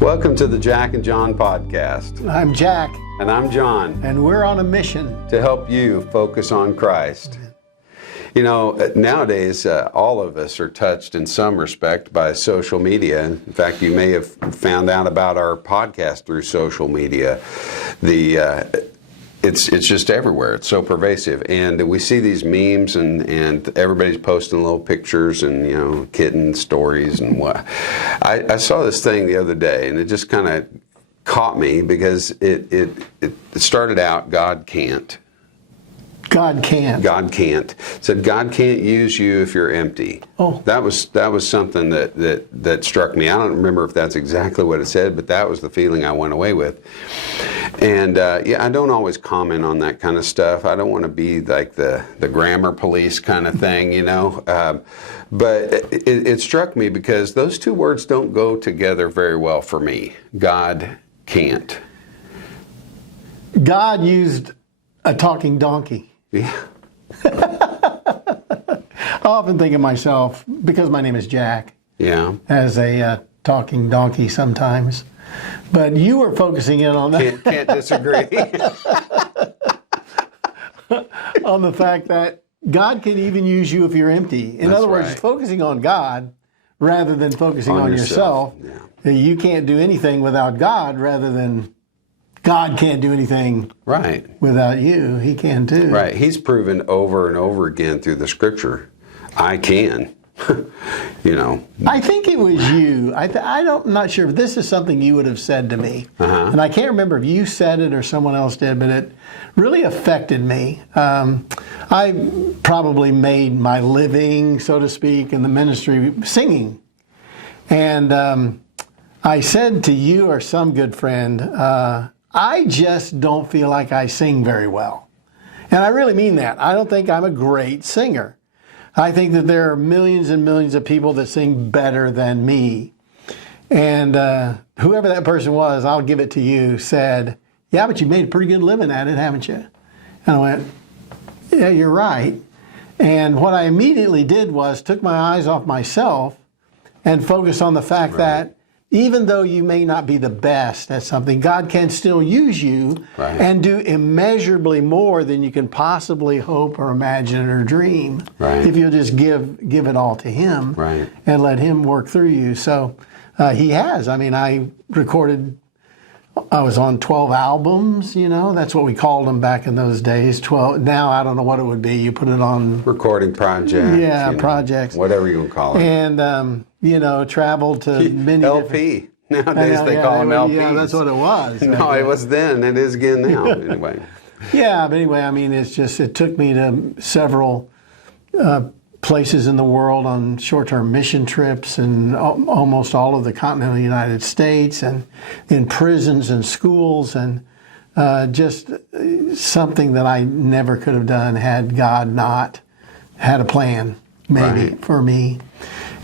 Welcome to the Jack and John podcast. I'm Jack. And I'm John. And we're on a mission to help you focus on Christ. You know, nowadays, all of us are touched in some respect by social media. In fact, you may have found out about our podcast through social media. It's just everywhere. It's so pervasive. And we see these memes and everybody's posting little pictures and, you know, kitten stories and what. I saw this thing the other day and it just kind of caught me because it started out, God can't. God can't. God can't. It said God can't use you if you're empty. Oh. That was something that struck me. I don't remember if that's exactly what it said, but that was the feeling I went away with. And yeah, I don't always comment on that kind of stuff. I don't want to be like the grammar police kind of thing, you know. But it struck me because those two words don't go together very well for me. God can't. God used a talking donkey. Yeah. I often think of myself, because my name is Jack, Yeah. as a talking donkey sometimes. But you were focusing in on that. Can't disagree. On the fact that God can even use you if you're empty. In That's other words, right. focusing on God rather than focusing on yourself. Yeah. You can't do anything without God rather than God can't do anything Right. without you. He can too. Right. He's proven over and over again through the scripture, I can. You know. I think it was you. I'm not sure if this is something you would have said to me. And I can't remember if you said it or someone else did, but it really affected me. I probably made my living, so to speak, in the ministry singing. And I said to you or some good friend, I just don't feel like I sing very well. And I really mean that. I don't think I'm a great singer. I think that there are millions and millions of people that sing better than me. And whoever that person was, I'll give it to you, said, yeah, but you made a pretty good living at it, haven't you? And I went, yeah, you're right. And what I immediately did was took my eyes off myself and focused on the fact that even though you may not be the best at something, God can still use you and do immeasurably more than you can possibly hope or imagine or dream if you'll just give it all to Him and let Him work through you. So He has. I mean, I was on 12 albums, you know. That's what we called them back in those days. 12. Now I don't know what it would be. You put it on Recording projects. Yeah, you know, projects. Whatever you want to call it. And you know, traveled to many LP. Nowadays they call them LPs. Yeah, that's what it was. No, it was then. It is again now. Anyway. Yeah, but anyway, I mean, it's just, it took me to several places in the world on short-term mission trips and almost all of the continental United States and in prisons and schools and just something that I never could have done had God not had a plan maybe for me.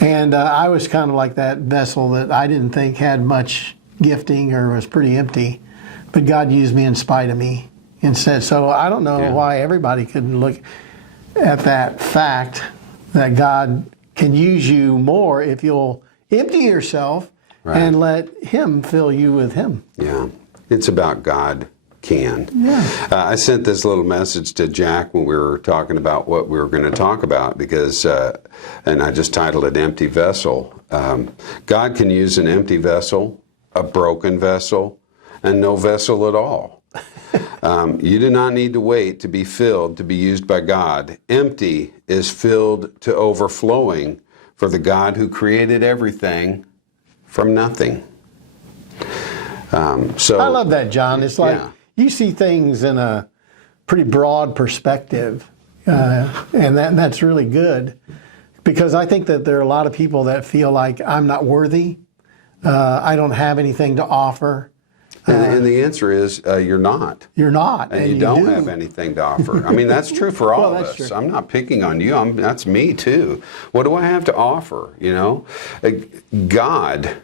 And I was kind of like that vessel that I didn't think had much gifting or was pretty empty, but God used me in spite of me instead. So I don't know why everybody couldn't look at that fact that God can use you more if you'll empty yourself and let Him fill you with Him. Yeah, it's about God can. Yeah. I sent this little message to Jack when we were talking about what we were going to talk about because, and I just titled it Empty Vessel. God can use an empty vessel, a broken vessel, and no vessel at all. You do not need to wait to be filled to be used by God. Empty is filled to overflowing for the God who created everything from nothing. So I love that, John. It's like you see things in a pretty broad perspective, and that's really good, because I think that there are a lot of people that feel like I'm not worthy, I don't have anything to offer. And the answer is you're not. You're not. And you don't have anything to offer. I mean, that's true for all of us. True. I'm not picking on you. That's me too. What do I have to offer? You know, God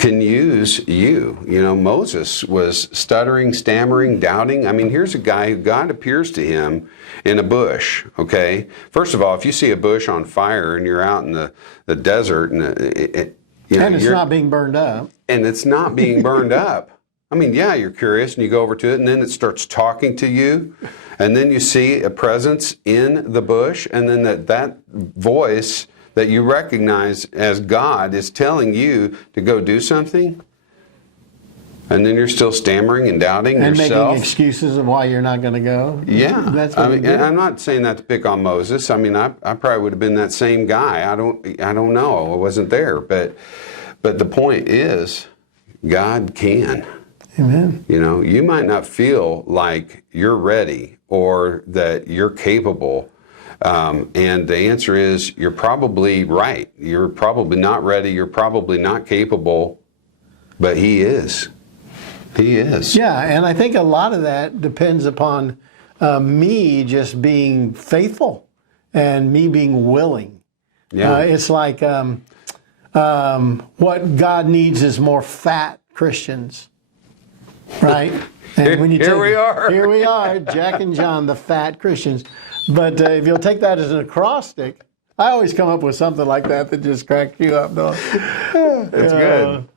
can use you. You know, Moses was stuttering, stammering, doubting. I mean, here's a guy who God appears to him in a bush, okay? First of all, if you see a bush on fire and you're out in the desert and And it's not being burned up. And it's not being burned up. I mean, yeah, you're curious and you go over to it and then it starts talking to you. And then you see a presence in the bush, and then that voice that you recognize as God is telling you to go do something. And then you're still stammering and doubting and yourself. Making excuses of why you're not going to go. Yeah. That's what and I'm not saying that to pick on Moses. I mean, I probably would have been that same guy. I don't know. I wasn't there. But the point is, God can. Amen. You know, you might not feel like you're ready or that you're capable. And the answer is, you're probably right. You're probably not ready. You're probably not capable. But He is. He is. Yeah, and I think a lot of that depends upon me just being faithful and me being willing. Yeah. It's like what God needs is more fat Christians, right? And when you Here we are. Here we are, Jack and John, the fat Christians. But if you'll take that as an acrostic, I always come up with something like that just cracks you up, though. It's good.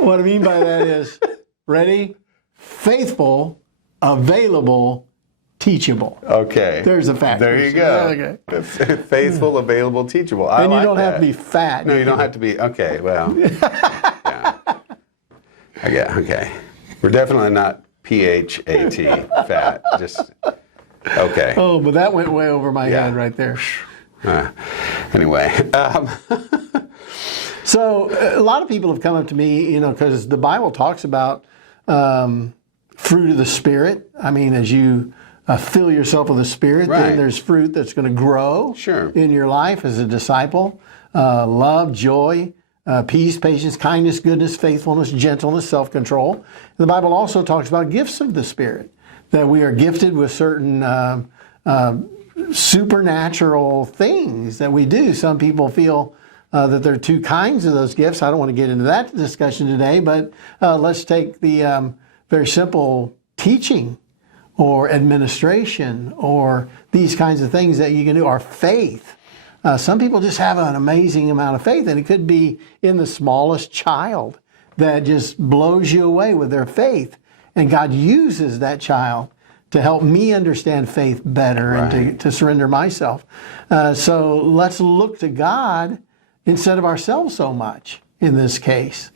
What I mean by that is, ready, faithful, available, teachable. Okay. There's a fact. There you go. Okay. Faithful, available, teachable. I And you like don't that. have to be fat. No, you don't have to be. Okay, well. Yeah. Okay. We're definitely not PHAT, fat. Just, okay. Oh, but that went way over my head right there. Anyway. So a lot of people have come up to me, because the Bible talks about fruit of the Spirit. I mean, as you fill yourself with the Spirit, then there's fruit that's going to grow in your life as a disciple. Love, joy, peace, patience, kindness, goodness, faithfulness, gentleness, self-control. The Bible also talks about gifts of the Spirit, that we are gifted with certain supernatural things that we do. Some people feel that there are two kinds of those gifts. I don't want to get into that discussion today, but let's take the very simple teaching or administration or these kinds of things that you can do, or faith. Some people just have an amazing amount of faith, and it could be in the smallest child that just blows you away with their faith. And God uses that child to help me understand faith better and to surrender myself. So let's look to God instead of ourselves so much in this case.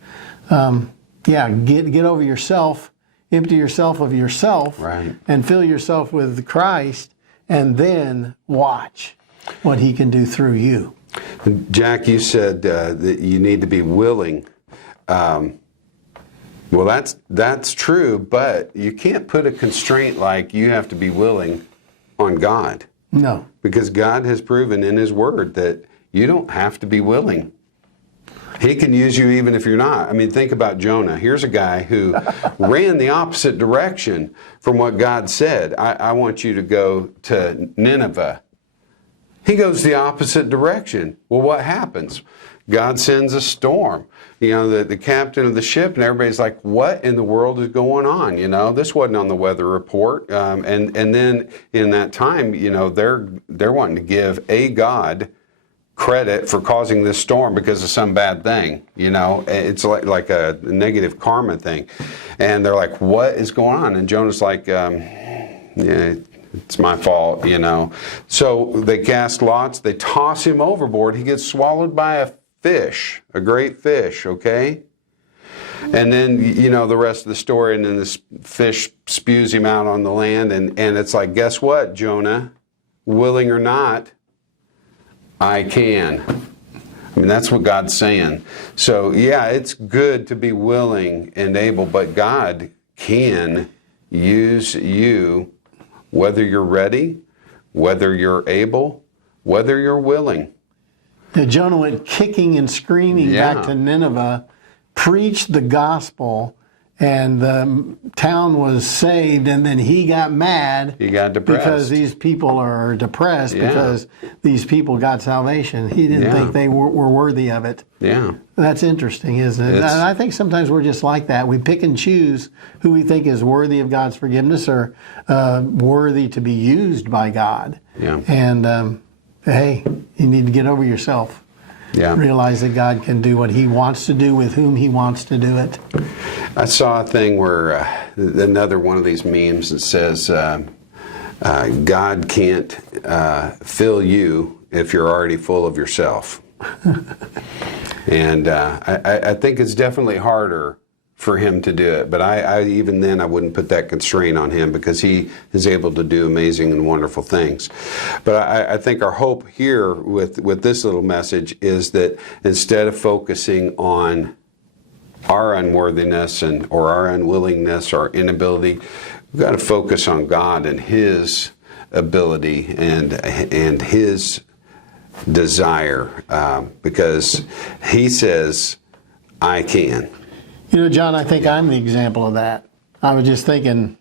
Get over yourself, empty yourself of yourself, and fill yourself with Christ, and then watch what He can do through you. Jack, you said that you need to be willing. Well, that's true, but you can't put a constraint like you have to be willing on God. No. Because God has proven in His Word that you don't have to be willing. He can use you even if you're not. I mean, think about Jonah. Here's a guy who ran the opposite direction from what God said. I want you to go to Nineveh. He goes the opposite direction. Well, what happens? God sends a storm. The captain of the ship and everybody's like, what in the world is going on? This wasn't on the weather report. And then in that time, they're wanting to give a God credit for causing this storm because of some bad thing. It's like a negative karma thing. And they're like, what is going on? And Jonah's like, it's my fault, So they cast lots. They toss him overboard. He gets swallowed by a fish, a great fish, okay? And then, the rest of the story, and then this fish spews him out on the land, and it's like, guess what, Jonah? Willing or not, I can. I mean, that's what God's saying. So, yeah, it's good to be willing and able, but God can use you whether you're ready, whether you're able, whether you're willing. Jonah went kicking and screaming back to Nineveh, preached the gospel, and the town was saved, and then he got mad. He got depressed. Because these people are depressed because these people got salvation. He didn't think they were worthy of it. Yeah. That's interesting, isn't it? And I think sometimes we're just like that. We pick and choose who we think is worthy of God's forgiveness or worthy to be used by God. Yeah. And hey, you need to get over yourself Yeah. Realize that God can do what He wants to do with whom He wants to do it. I saw a thing where another one of these memes that says, God can't fill you if you're already full of yourself. And I think it's definitely harder for Him to do it. But I even then, I wouldn't put that constraint on Him, because He is able to do amazing and wonderful things. But I think our hope here with this little message is that instead of focusing on our unworthiness or our unwillingness or inability, we've got to focus on God and His ability and His desire, because He says, I can. You know, John, I think I'm the example of that. I was just thinking,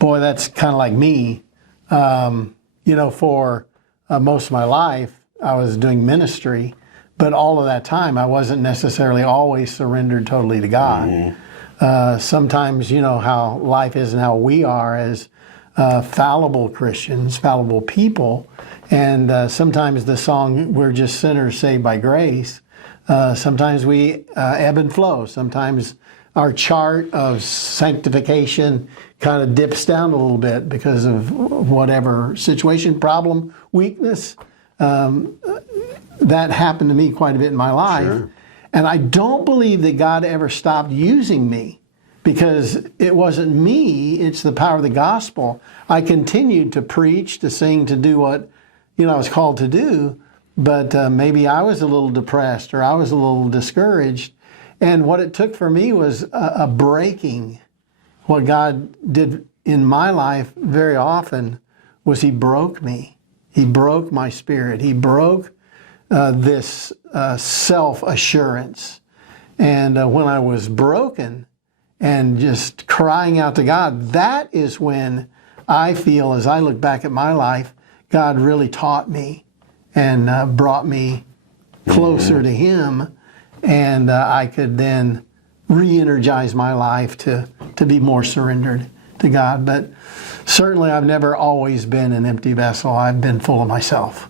boy, that's kind of like me. For most of my life, I was doing ministry, but all of that time, I wasn't necessarily always surrendered totally to God. Mm-hmm. Sometimes, you know how life is and how we are as fallible Christians, fallible people, and sometimes the song, we're just sinners saved by grace. Sometimes we ebb and flow. Sometimes our chart of sanctification kind of dips down a little bit because of whatever situation, problem, weakness. That happened to me quite a bit in my life. Sure. And I don't believe that God ever stopped using me, because it wasn't me, it's the power of the gospel. I continued to preach, to sing, to do what I was called to do. But maybe I was a little depressed, or I was a little discouraged. And what it took for me was a breaking. What God did in my life very often was He broke me. He broke my spirit. He broke this self-assurance. And when I was broken and just crying out to God, that is when I feel, as I look back at my life, God really taught me and brought me closer to Him, and I could then re-energize my life to be more surrendered to God. But certainly I've never always been an empty vessel. I've been full of myself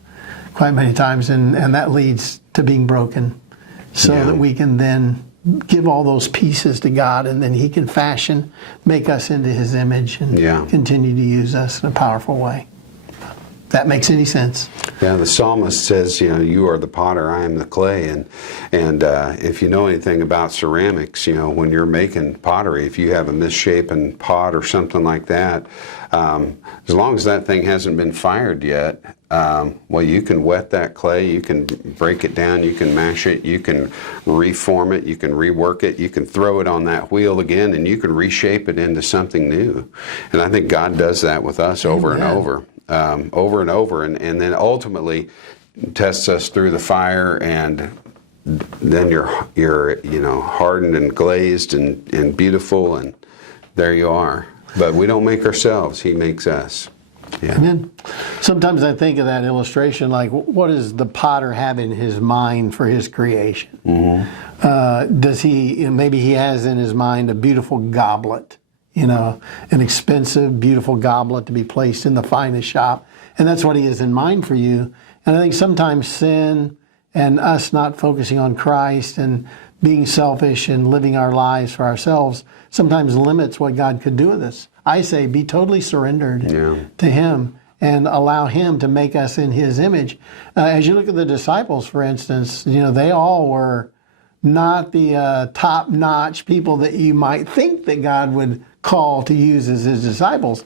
quite many times, and that leads to being broken, so that we can then give all those pieces to God, and then He can make us into His image, and continue to use us in a powerful way. That makes any sense? Yeah, the psalmist says, you are the potter, I am the clay, and if you know anything about ceramics, when you're making pottery, if you have a misshapen pot or something like that, as long as that thing hasn't been fired yet, you can wet that clay, you can break it down, you can mash it, you can reform it, you can rework it, you can throw it on that wheel again, and you can reshape it into something new. And I think God does that with us over and over. Over and over, and then ultimately tests us through the fire, and then you're hardened and glazed and beautiful, and there you are. But we don't make ourselves; He makes us. Yeah. Amen. Sometimes I think of that illustration like, what does the potter have in his mind for his creation? Mm-hmm. Does he? Maybe he has in his mind a beautiful goblet. An expensive, beautiful goblet to be placed in the finest shop. And that's what He has in mind for you. And I think sometimes sin and us not focusing on Christ and being selfish and living our lives for ourselves sometimes limits what God could do with us. I say be totally surrendered to Him and allow Him to make us in His image. As you look at the disciples, for instance, they all were not the top-notch people that you might think that God would call to use as His disciples.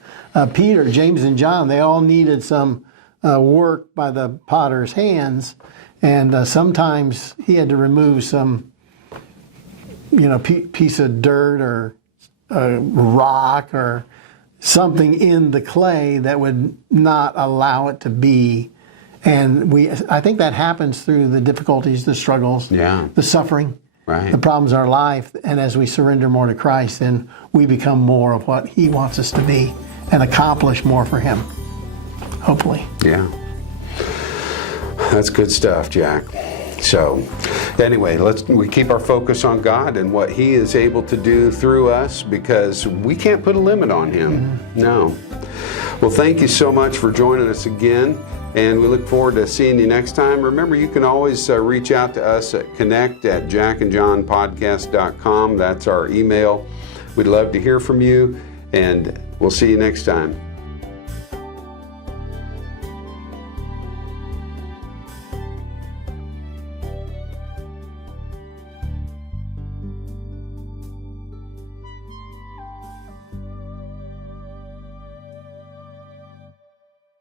Peter, James, and John, they all needed some work by the potter's hands, and sometimes he had to remove some, piece of dirt or a rock or something in the clay that would not allow it to be. And I think that happens through the difficulties, the struggles, the suffering, the problems in our life. And as we surrender more to Christ, then we become more of what He wants us to be and accomplish more for Him, hopefully. Yeah. That's good stuff, Jack. So anyway, we keep our focus on God and what He is able to do through us, because we can't put a limit on Him. Mm-hmm. No. Well, thank you so much for joining us again. And we look forward to seeing you next time. Remember, you can always reach out to us at connect@jackandjohnpodcast.com. That's our email. We'd love to hear from you, and we'll see you next time.